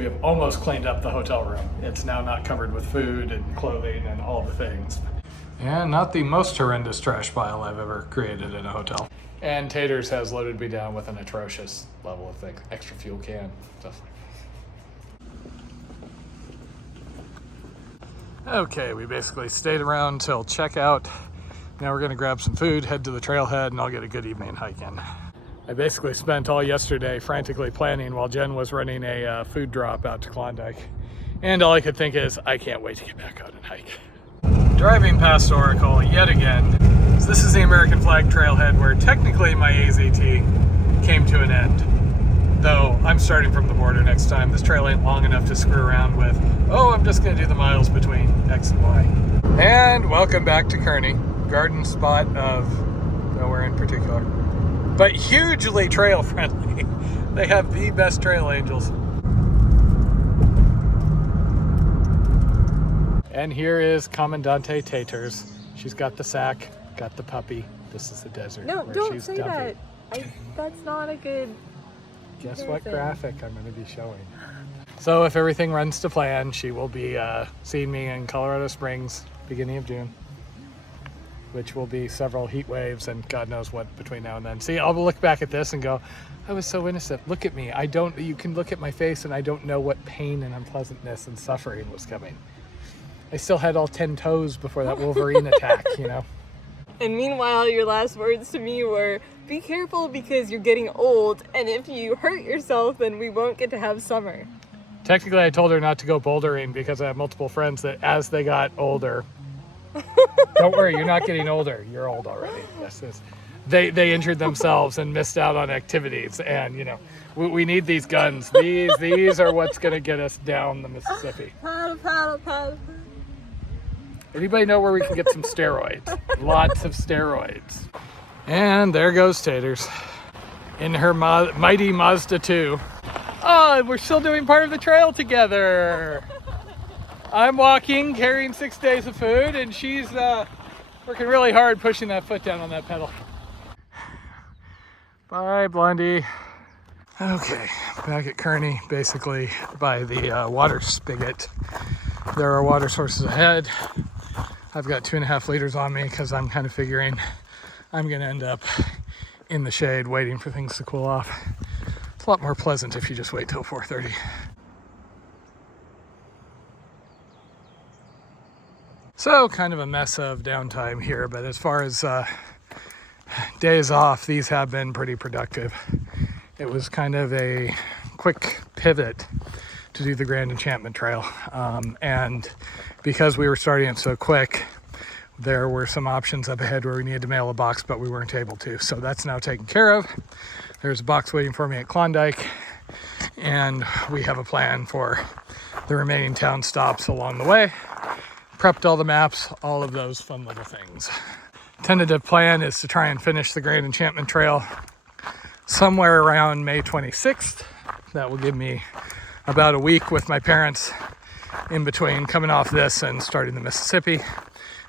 We have almost cleaned up the hotel room. It's now not covered with food and clothing and all the things. And not the most horrendous trash pile I've ever created in a hotel. And Taters has loaded me down with an atrocious level of things. Extra fuel can, stuff like that. Okay, we basically stayed around till checkout. Now we're gonna grab some food, head to the trailhead, and I'll get a good evening hike in. I basically spent all yesterday frantically planning while Jen was running a food drop out to Klondike. And all I could think is, I can't wait to get back out and hike. Driving past Oracle yet again. So this is the American flag trailhead where technically my AZT came to an end. Though I'm starting from the border next time. This trail ain't long enough to screw around with, oh, I'm just gonna do the miles between X and Y. And welcome back to Kearney. Garden spot of nowhere in particular, but hugely trail friendly. They have the best trail angels. And here is Commandante Taters. She's got the sack, got the puppy. This is the desert. No, don't say dumpy. that. That's not a good. Guess what graphic I'm going to be showing. So if everything runs to plan, she will be seeing me in Colorado Springs beginning of June, which will be several heat waves and God knows what between now and then. See, I'll look back at this and go, I was so innocent. Look at me. You can look at my face and I don't know what pain and unpleasantness and suffering was coming. I still had all 10 toes before that Wolverine attack, you know? And meanwhile, your last words to me were, be careful because you're getting old, and if you hurt yourself, then we won't get to have summer. Technically, I told her not to go bouldering because I have multiple friends that as they got older, don't worry, you're not getting older. You're old already. Yes, they injured themselves and missed out on activities. And, you know, we need these guns. These are what's going to get us down the Mississippi. Paddle. Anybody know where we can get some steroids? Lots of steroids. And there goes Taters in her mighty Mazda 2. Oh, we're still doing part of the trail together. I'm walking, carrying 6 days of food, and she's working really hard pushing that foot down on that pedal. Bye, Blondie. Okay, back at Kearney, basically by the water spigot. There are water sources ahead. I've got 2.5 liters on me because I'm kind of figuring I'm going to end up in the shade waiting for things to cool off. It's a lot more pleasant if you just wait till 4:30. So kind of a mess of downtime here, but as far as days off, these have been pretty productive. It was kind of a quick pivot to do the Grand Enchantment Trail. And because we were starting it so quick, there were some options up ahead where we needed to mail a box, but we weren't able to. So that's now taken care of. There's a box waiting for me at Klondike, and we have a plan for the remaining town stops along the way. Prepped all the maps, all of those fun little things. Tentative plan is to try and finish the Grand Enchantment Trail somewhere around May 26th. That will give me about a week with my parents in between coming off this and starting the Mississippi.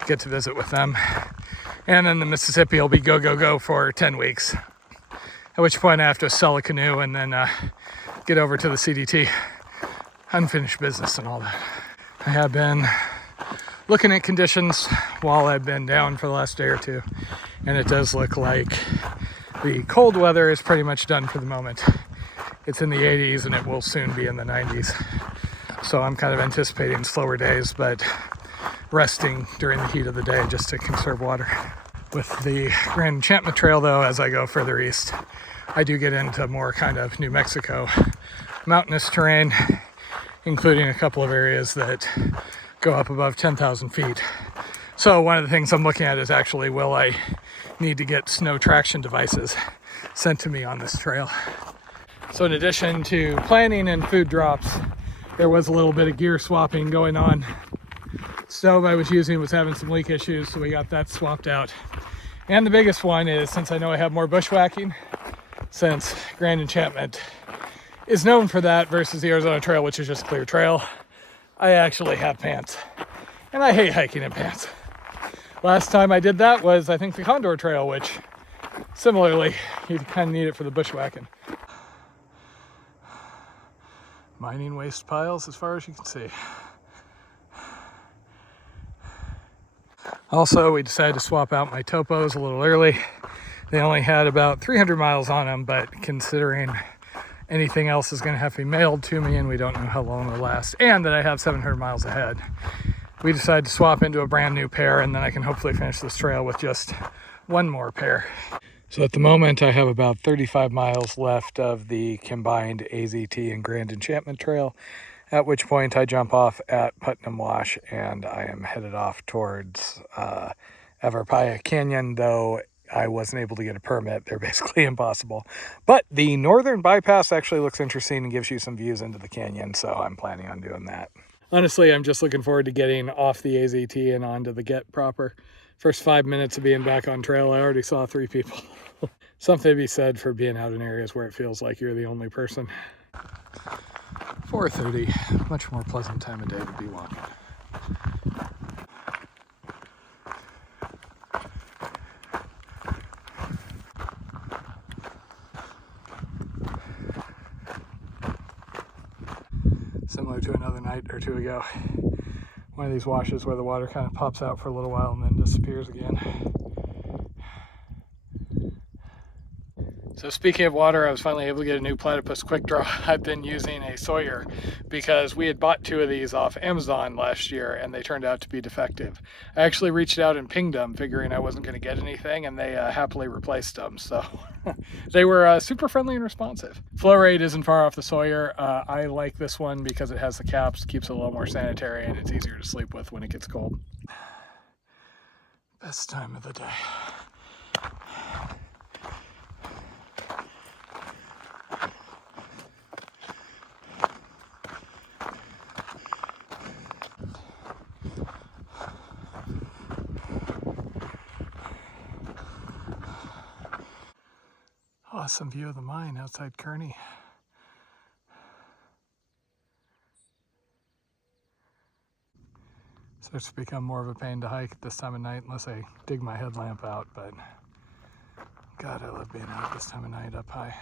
Get to visit with them. And then the Mississippi will be go for 10 weeks. At which point I have to sell a canoe and then get over to the CDT. Unfinished business and all that. I have been looking at conditions while I've been down for the last day or two. And it does look like the cold weather is pretty much done for the moment. It's in the 80s and it will soon be in the 90s. So I'm kind of anticipating slower days, but resting during the heat of the day just to conserve water. With the Grand Enchantment Trail, though, as I go further east, I do get into more kind of New Mexico mountainous terrain, including a couple of areas that go up above 10,000 feet. So one of the things I'm looking at is actually, will I need to get snow traction devices sent to me on this trail? So in addition to planning and food drops, there was a little bit of gear swapping going on. Stove I was using was having some leak issues, so we got that swapped out. And the biggest one is, since I know I have more bushwhacking, since Grand Enchantment is known for that versus the Arizona Trail, which is just clear trail, I actually have pants. And I hate hiking in pants. Last time I did that was, I think, the Condor Trail, which similarly, you kind of need it for the bushwhacking. mining waste piles as far as you can see. Also, we decided to swap out my topos a little early. They only had about 300 miles on them, but considering anything else is going to have to be mailed to me and we don't know how long it'll last, and that I have 700 miles ahead, we decided to swap into a brand new pair, and then I can hopefully finish this trail with just one more pair. So at the moment, I have about 35 miles left of the combined AZT and Grand Enchantment Trail, at which point I jump off at Putnam Wash and I am headed off towards Everpaya Canyon, though I wasn't able to get a permit. They're basically impossible. But the northern bypass actually looks interesting and gives you some views into the canyon, so I'm planning on doing that. Honestly, I'm just looking forward to getting off the AZT and onto the Get proper. First 5 minutes of being back on trail, I already saw 3 people. Something to be said for being out in areas where it feels like you're the only person. 4:30, much more pleasant time of day to be walking. Similar to another night or two ago. One of these washes where the water kind of pops out for a little while and then disappears again. So speaking of water, I was finally able to get a new platypus quick draw. I've been using a Sawyer because we had bought 2 of these off Amazon last year and they turned out to be defective. I actually reached out and pinged them figuring I wasn't going to get anything, and they happily replaced them. So they were super friendly and responsive. Flow rate isn't far off the Sawyer. I like this one because it has the caps, keeps it a little more sanitary, and it's easier to sleep with when it gets cold. Best time of the day. Awesome view of the mine outside Kearney. Starts to become more of a pain to hike at this time of night unless I dig my headlamp out, but God, I love being out this time of night up high.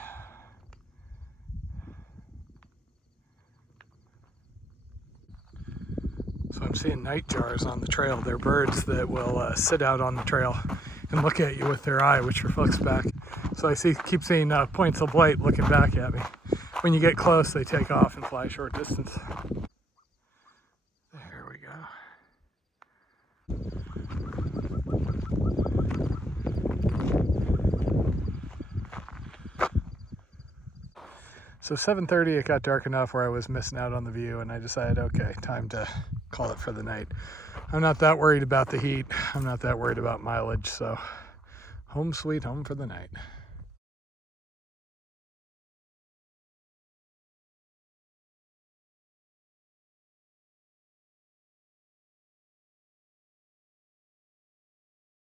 So I'm seeing nightjars on the trail. They're birds that will sit out on the trail and look at you with their eye, which reflects back. So I keep seeing points of light looking back at me. When you get close, they take off and fly a short distance. There we go. So 7:30, it got dark enough where I was missing out on the view, and I decided, okay, time to call it for the night. I'm not that worried about the heat. I'm not that worried about mileage, so home sweet home for the night.